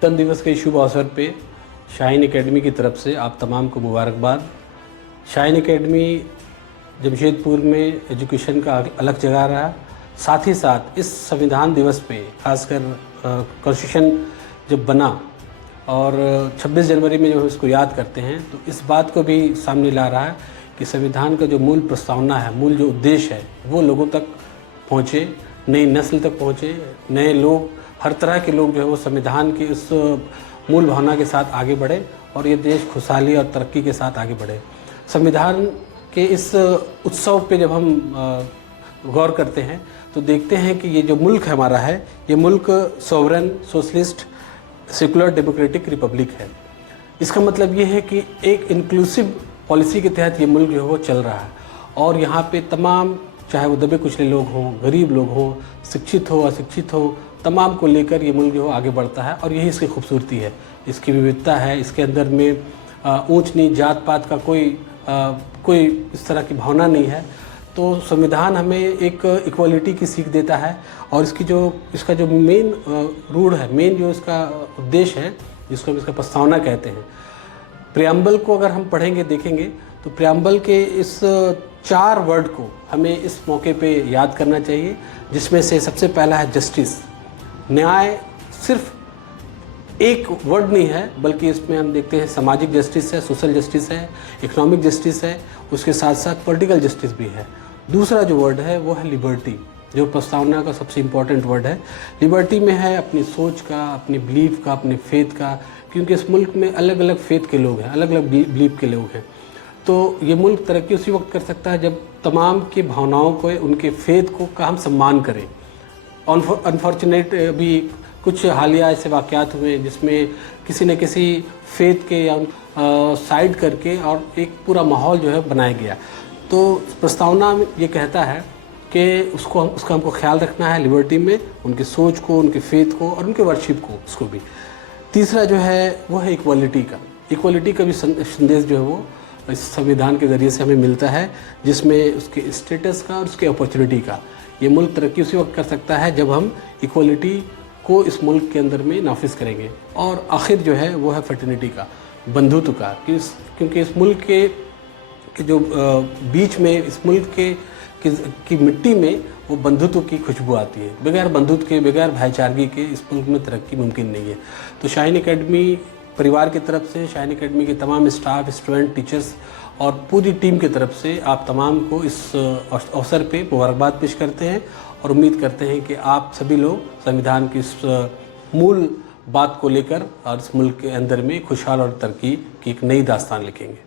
गणतंत्र दिवस के शुभ अवसर पे शाहीन एकेडमी की तरफ से आप तमाम को मुबारकबाद। शाहीन एकेडमी जमशेदपुर में एजुकेशन का अलग जगह रहा, साथ ही साथ इस संविधान दिवस पे खासकर कॉन्स्टिट्यूशन जब बना और 26 जनवरी में जब हम इसको याद करते हैं तो इस बात को भी सामने ला रहा है कि संविधान का जो मूल प्रस्तावना है, मूल जो उद्देश्य है वो लोगों तक पहुँचे, नई नस्ल तक पहुँचे, नए लोग, हर तरह के लोग जो है वो संविधान की उस मूल भावना के साथ आगे बढ़े और ये देश खुशहाली और तरक्की के साथ आगे बढ़े। संविधान के इस उत्सव पे जब हम गौर करते हैं तो देखते हैं कि ये जो मुल्क हमारा है, ये मुल्क sovereign, socialist, secular, democratic Republic है। इसका मतलब ये है कि एक इंक्लूसिव पॉलिसी के तहत ये मुल्क जो है वो चल रहा है और यहाँ पे तमाम, चाहे वो दबे कुचले लोग हों, गरीब लोग हों, शिक्षित हो, अशिक्षित हो, तमाम को लेकर ये मुल्क जो है आगे बढ़ता है और यही इसकी खूबसूरती है, इसकी विविधता है। इसके अंदर में ऊंच नीच, जात पात का कोई इस तरह की भावना नहीं है। तो संविधान हमें एक इक्वालिटी की सीख देता है और इसका जो मेन रूल है, मेन जो इसका उद्देश्य है, जिसको हम इसका प्रस्तावना कहते हैं, प्रियम्बल को अगर हम पढ़ेंगे, देखेंगे तो प्रियम्बल के इस 4 वर्ड को हमें इस मौके पे याद करना चाहिए, जिसमें से सबसे पहला है जस्टिस। न्याय सिर्फ एक वर्ड नहीं है, बल्कि इसमें हम देखते हैं सामाजिक जस्टिस है, सोशल जस्टिस है, इकोनॉमिक जस्टिस है, उसके साथ साथ पॉलिटिकल जस्टिस भी है। दूसरा जो वर्ड है वो है लिबर्टी, जो प्रस्तावना का सबसे इम्पॉर्टेंट वर्ड है। लिबर्टी में है अपनी सोच का, अपनी बिलीफ का, अपने फेथ का, क्योंकि इस मुल्क में अलग अलग फेथ के लोग हैं, अलग अलग बिलीफ के लोग हैं। तो ये मुल्क तरक्की उसी वक्त कर सकता है जब तमाम की भावनाओं को, उनके फेथ को हम सम्मान करें। अनफॉर्चुनेट अभी कुछ हालिया ऐसे वाक़यात हुए जिसमें किसी न किसी फेथ के या साइड करके और एक पूरा माहौल जो है बनाया गया। तो प्रस्तावना ये कहता है कि उसका हमको ख्याल रखना है लिबर्टी में, उनकी सोच को, उनके फेथ को और उनके वर्शिप को, उसको भी। तीसरा जो है वो है इक्वालिटी का भी संदेश जो है वो इस संविधान के ज़रिए से हमें मिलता है, जिसमें उसके स्टेटस का और उसके अपॉर्चुनिटी का। ये मुल्क तरक्की उसी वक्त कर सकता है जब हम इक्वालिटी को इस मुल्क के अंदर में नाफिज करेंगे। और आखिर जो है वो है फ्रेटर्निटी का, बंधुत्व का, क्योंकि इस मुल्क के जो बीच में, इस मुल्क की मिट्टी में वो बंधुत्व की खुशबू आती है। बगैर बंधुत्व के, बगैर भाईचारगी के इस मुल्क में तरक्की मुमकिन नहीं है। तो शाहीन एकेडमी परिवार की तरफ से, शाहीन एकेडमी के तमाम स्टाफ, स्टूडेंट, टीचर्स और पूरी टीम की तरफ से आप तमाम को इस अवसर पे मुबारकबाद पेश करते हैं और उम्मीद करते हैं कि आप सभी लोग संविधान की इस मूल बात को लेकर और इस मुल्क के अंदर में खुशहाल और तरक्की की एक नई दास्तान लिखेंगे।